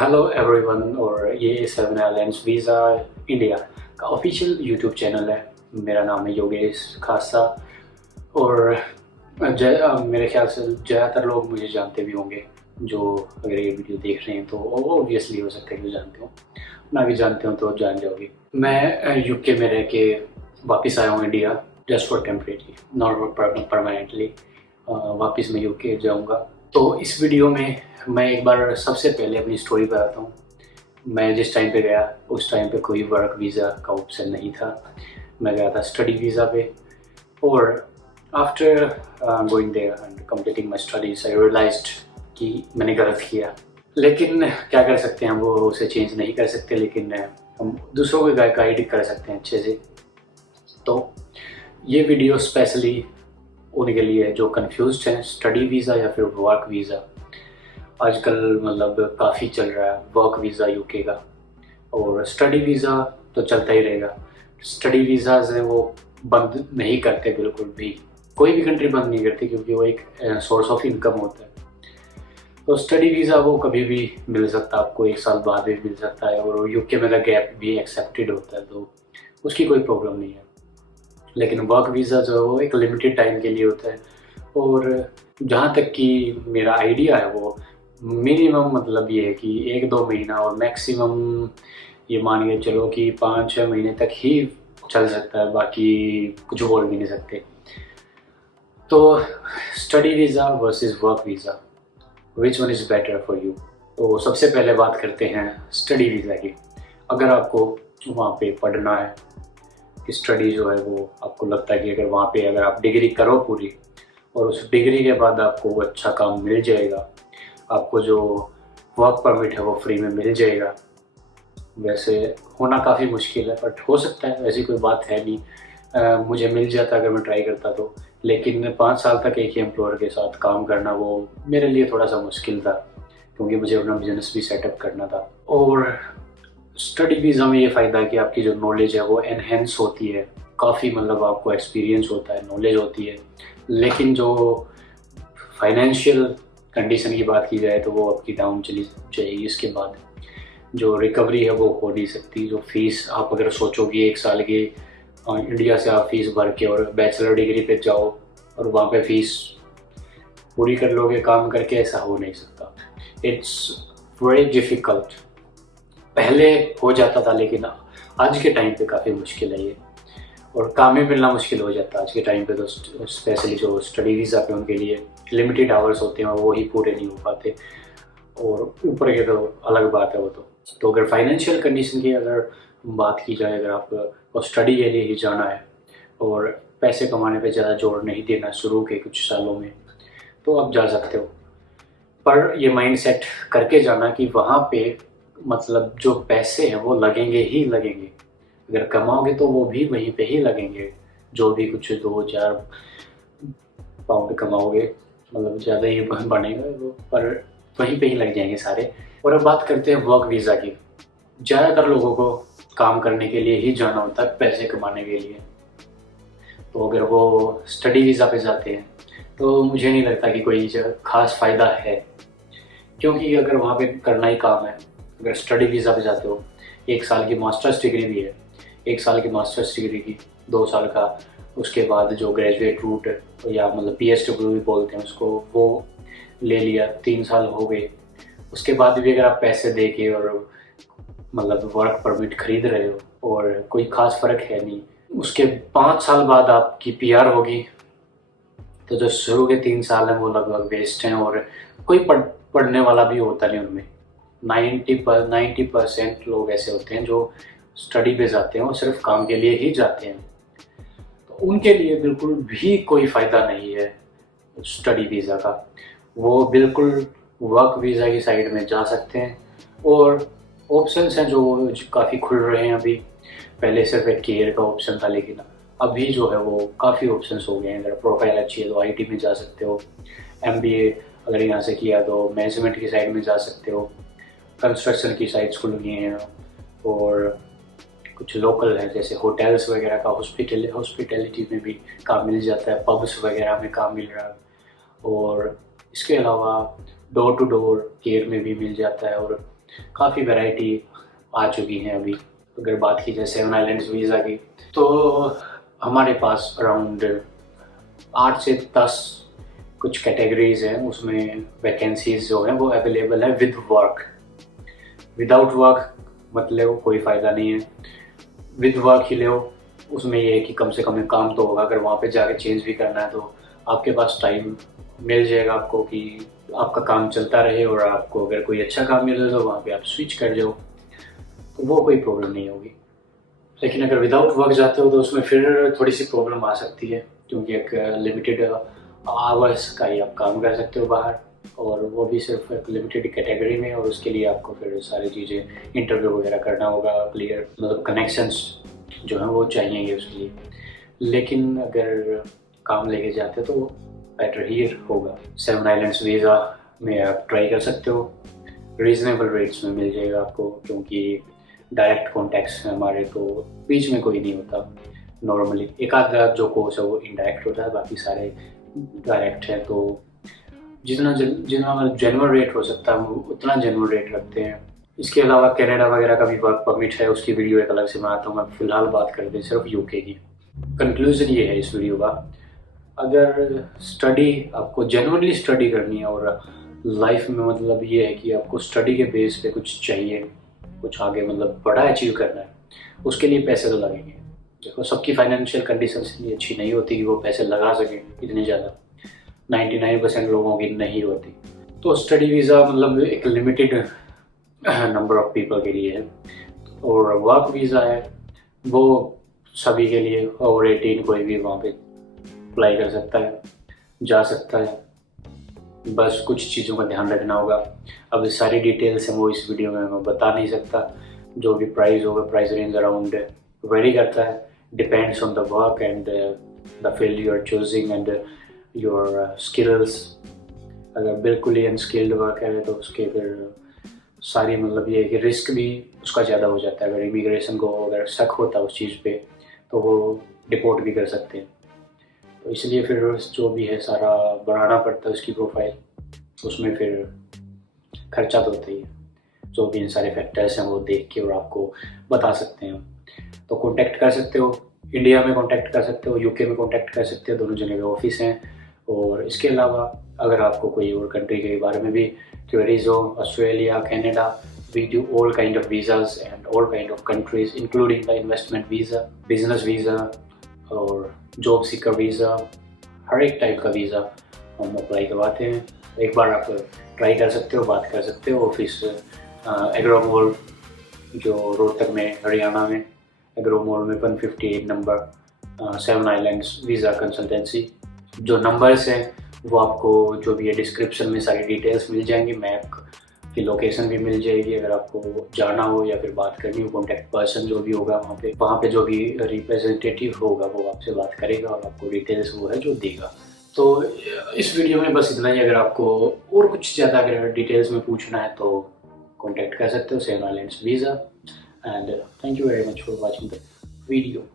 Hello everyone. और ये 7 islands visa India का ऑफिशियल यूट्यूब चैनल है। मेरा नाम है योगेश खासा। और मेरे ख्याल से ज़्यादातर लोग मुझे जानते भी होंगे, जो अगर ये वीडियो देख रहे हैं तो ऑब्वियसली हो सकता है कि जानते हो, ना भी जानते हो तो जान जाओगे। मैं यूके में रह के वापस आया हूँ India, just for temporary, not permanently. वापस मैं यूके जाऊँगा। तो इस वीडियो में मैं एक बार सबसे पहले अपनी स्टोरी बताता हूँ। मैं जिस टाइम पे गया उस टाइम पे कोई वर्क वीज़ा का ऑप्शन नहीं था। मैं गया था स्टडी वीज़ा पे। और after going there and completing my studies I realised कि मैंने गलत किया। लेकिन क्या कर सकते हैं, हम वो उसे चेंज नहीं कर सकते, लेकिन हम दूसरों को गाइड कर सकते हैं अच्छे से। तो ये वीडियो स्पेशली उनके लिए जो कंफ्यूज्ड हैं स्टडी वीज़ा या फिर वर्क वीज़ा। आजकल मतलब काफ़ी चल रहा है वर्क वीज़ा यूके का, और स्टडी वीज़ा तो चलता ही रहेगा। स्टडी वीज़ा से वो बंद नहीं करते बिल्कुल भी, कोई भी कंट्री बंद नहीं करती, क्योंकि वो एक सोर्स ऑफ इनकम होता है। तो स्टडी वीज़ा वो कभी भी मिल सकता है आपको, 1 साल बाद भी मिल सकता है, और यूके में का गैप भी एक्सेप्टेड होता है, तो उसकी कोई प्रॉब्लम नहीं है। लेकिन वर्क वीज़ा जो है वो एक लिमिटेड टाइम के लिए होता है। और जहाँ तक कि मेरा आइडिया है वो मिनिमम मतलब ये है कि 1-2 महीना, और मैक्सिमम ये मान के चलो कि 5-6 महीने तक ही चल सकता है, बाकी कुछ बोल भी नहीं सकते। तो study visa versus work visa, which one is better for you? तो सबसे पहले बात करते हैं स्टडी वीज़ा की। अगर आपको वहाँ पे पढ़ना है, स्टडी जो है वो आपको लगता है कि अगर आप डिग्री करो पूरी, और उस डिग्री के बाद आपको अच्छा काम मिल जाएगा, आपको जो वर्क परमिट है वो फ्री में मिल जाएगा। वैसे होना काफ़ी मुश्किल है, बट हो सकता है, ऐसी कोई बात है नहीं। मुझे मिल जाता अगर मैं ट्राई करता तो। लेकिन 5 साल तक एक ही एम्प्लॉयर के साथ काम करना वो मेरे लिए थोड़ा सा मुश्किल था, क्योंकि मुझे अपना बिजनेस भी सेटअप करना था। और स्टडी वीज़ा में ये फ़ायदा है कि आपकी जो नॉलेज है वो एनहेंस होती है काफ़ी, मतलब आपको एक्सपीरियंस होता है, नॉलेज होती है। लेकिन जो फाइनेंशियल कंडीशन की बात की जाए तो वो आपकी डाउन चली जाएगी। इसके बाद जो रिकवरी है वो हो नहीं सकती। जो फीस आप अगर सोचोगे 1 साल की, इंडिया से आप फीस भर के और बैचलर डिग्री पे जाओ और वहाँ पे फीस पूरी कर लोगे काम करके, ऐसा हो नहीं सकता। It's very difficult. पहले हो जाता था, लेकिन आज के टाइम पे काफ़ी मुश्किल है ये, और काम भी मिलना मुश्किल हो जाता है आज के टाइम पे। तो स्पेशली जो स्टडी वीज़ा पे उनके लिए लिमिटेड आवर्स होते हैं और वो ही पूरे नहीं हो पाते, और ऊपर के तो अलग बात है वो तो अगर फाइनेंशियल कंडीशन की अगर बात की जाए, अगर आपको स्टडी के लिए ही जाना है और पैसे कमाने पे ज़्यादा जोर नहीं देना शुरू के कुछ सालों में, तो आप जा सकते हो। पर ये माइंड सेट करके जाना कि वहाँ पे मतलब जो पैसे हैं वो लगेंगे ही लगेंगे। अगर कमाओगे तो वो भी वहीं पे ही लगेंगे, जो भी कुछ 2-4 पाउंड कमाओगे, मतलब ज़्यादा ही बनेगा वो, पर वहीं पे ही लग जाएंगे सारे। और अब बात करते हैं वर्क वीज़ा की। ज़्यादातर लोगों को काम करने के लिए ही जाना होता है, पैसे कमाने के लिए। तो अगर वो स्टडी वीज़ा पे जाते हैं तो मुझे नहीं लगता कि कोई ख़ास फ़ायदा है, क्योंकि अगर वहाँ पे करना ही काम है। अगर स्टडी वीज़ा पे जाते हो, 1 साल की मास्टर्स डिग्री भी है, 1 साल की मास्टर्स डिग्री की 2 साल का, उसके बाद जो ग्रेजुएट रूट या मतलब PSW भी बोलते हैं उसको, वो ले लिया, 3 साल हो गए। उसके बाद भी अगर आप पैसे दे के और मतलब वर्क परमिट खरीद रहे हो और कोई ख़ास फ़र्क है नहीं, उसके 5 साल बाद आपकी PR होगी, तो जो शुरू के 3 साल हैं वो लगभग वेस्ट हैं, और कोई पढ़ने वाला भी होता नहीं उनमें। 90% लोग ऐसे होते हैं जो स्टडी पे जाते हैं और सिर्फ काम के लिए ही जाते हैं। तो उनके लिए बिल्कुल भी कोई फ़ायदा नहीं है स्टडी वीज़ा का। वो बिल्कुल वर्क वीज़ा की साइड में जा सकते हैं, और ऑप्शंस हैं जो काफ़ी खुल रहे हैं अभी। पहले सिर्फ एक केयर का ऑप्शन था, लेकिन अभी जो है वो काफ़ी ऑप्शंस हो गए हैं। अगर प्रोफाइल अच्छी है तो IT में जा सकते हो, MBA अगर यहाँ से किया तो मैनेजमेंट की साइड में जा सकते हो, कंस्ट्रक्शन की साइट्स खुल गई हैं, और कुछ लोकल है जैसे होटल्स वगैरह का, हॉस्पिटैलिटी में भी काम मिल जाता है, पब्स वगैरह में काम मिल रहा है। और इसके अलावा डोर टू डोर केयर में भी मिल जाता है, और काफ़ी वैरायटी आ चुकी हैं अभी। अगर बात की जाए 7 आइलैंड्स वीज़ा की, तो हमारे पास अराउंड 8 से 10 कुछ कैटेगरीज हैं, उसमें वैकेंसीज जो हैं वो अवेलेबल है विद वर्क। विदाउट वर्क मतलब कोई फ़ायदा नहीं है, विद वर्क ही लो। उसमें ये है कि कम से कम एक काम तो होगा, अगर वहाँ पे जाके चेंज भी करना है तो आपके पास टाइम मिल जाएगा आपको कि आपका काम चलता रहे, और आपको अगर कोई अच्छा काम मिले तो वहाँ पे आप स्विच कर जाओ, तो वो कोई प्रॉब्लम नहीं होगी। लेकिन अगर विदाउट वर्क जाते हो तो उसमें फिर थोड़ी सी प्रॉब्लम आ सकती है, क्योंकि एक लिमिटेड आवर्स का ही आप काम कर सकते हो बाहर, और वो भी सिर्फ एक लिमिटेड कैटेगरी में, और उसके लिए आपको फिर सारी चीज़ें इंटरव्यू वगैरह करना होगा क्लियर, मतलब कनेक्शंस जो हैं वो चाहिए उसके लिए। लेकिन अगर काम लेके जाते तो बेटर ही होगा। 7 आइलैंड्स वीज़ा में आप ट्राई कर सकते हो, रीज़नेबल रेट्स में मिल जाएगा आपको, क्योंकि डायरेक्ट कॉन्टैक्ट्स हैं हमारे, तो बीच में कोई नहीं होता। नॉर्मली एक आधा जो कोर्स है वो इनडायरेक्ट होता है, बाकी सारे डायरेक्ट है। तो जितना जेन्युइन रेट हो सकता है हम उतना जेन्युइन रेट रखते हैं। इसके अलावा कनाडा वगैरह का भी वर्क परमिट है, उसकी वीडियो एक अलग से बनाता हूँ मैं। फ़िलहाल बात करते हैं सिर्फ यूके की। कंक्लूजन ये है इस वीडियो का, अगर स्टडी आपको जेन्युइनली स्टडी करनी है, और लाइफ में मतलब ये है कि आपको स्टडी के बेस पे कुछ चाहिए, कुछ आगे मतलब बड़ा अचीव करना है, उसके लिए पैसे तो लगेंगे। देखो सबकी फाइनेंशियल कंडीशन इतनी अच्छी नहीं होती कि वो पैसे लगा सकें इतने ज़्यादा, 99% लोगों की नहीं होती। तो स्टडी वीज़ा मतलब एक लिमिटेड नंबर ऑफ पीपल के लिए है, और वर्क वीज़ा है वो सभी के लिए, और 18 कोई भी वहाँ पे अप्लाई कर सकता है, जा सकता है। बस कुछ चीज़ों का ध्यान रखना होगा। अब सारी डिटेल्स हैं वो इस वीडियो में मैं बता नहीं सकता। जो भी प्राइस होगा, प्राइस रेंज अराउंड वेरी करता है, depends on the work and the field you are choosing and your skills. अगर बिल्कुल ही अनस्किल्ड वर्क है तो उसके फिर सारी मतलब ये है कि रिस्क भी उसका ज़्यादा हो जाता है। अगर इमिग्रेशन को अगर शक होता है उस चीज़ पे तो वो डिपोर्ट भी कर सकते हैं। तो इसलिए फिर जो भी है सारा बनाना पड़ता है उसकी प्रोफाइल, उसमें फिर खर्चा तो होता ही है। जो भी इन सारे फैक्टर्स हैं वो देख के और आपको बता सकते हैं। तो कॉन्टैक्ट कर सकते हो, इंडिया में कॉन्टैक्ट कर सकते हो, यूके में कॉन्टैक्ट कर सकते हो, दोनों जगह के ऑफिस हैं। और इसके अलावा अगर आपको कोई और कंट्री के बारे में भी क्वेरीज हो, Australia, Canada, we do all kind of visas and all kind of countries including the investment visa, business visa और जॉब सीकर वीज़ा, हर एक टाइप का वीज़ा हम अप्लाई करवाते हैं। एक बार आप ट्राई कर सकते हो, बात कर सकते हो। ऑफिस एग्रो मॉल जो रोहतक में, हरियाणा में, एग्रो मॉल में 158 नंबर, 7 आइलैंड्स वीज़ा कंसल्टेंसी। जो नंबर्स हैं वो आपको जो भी है डिस्क्रिप्शन में सारी डिटेल्स मिल जाएंगी, मैप की लोकेशन भी मिल जाएगी। अगर आपको जाना हो या फिर बात करनी हो, कॉन्टैक्ट पर्सन जो भी होगा वहाँ पे जो भी रिप्रेजेंटेटिव होगा वो आपसे बात करेगा और आपको डिटेल्स वो है जो देगा। तो इस वीडियो में बस इतना ही। अगर आपको और कुछ ज़्यादा अगर डिटेल्स में पूछना है तो कॉन्टैक्ट कर सकते हो 7 islands visa. And thank you very much for watching the video.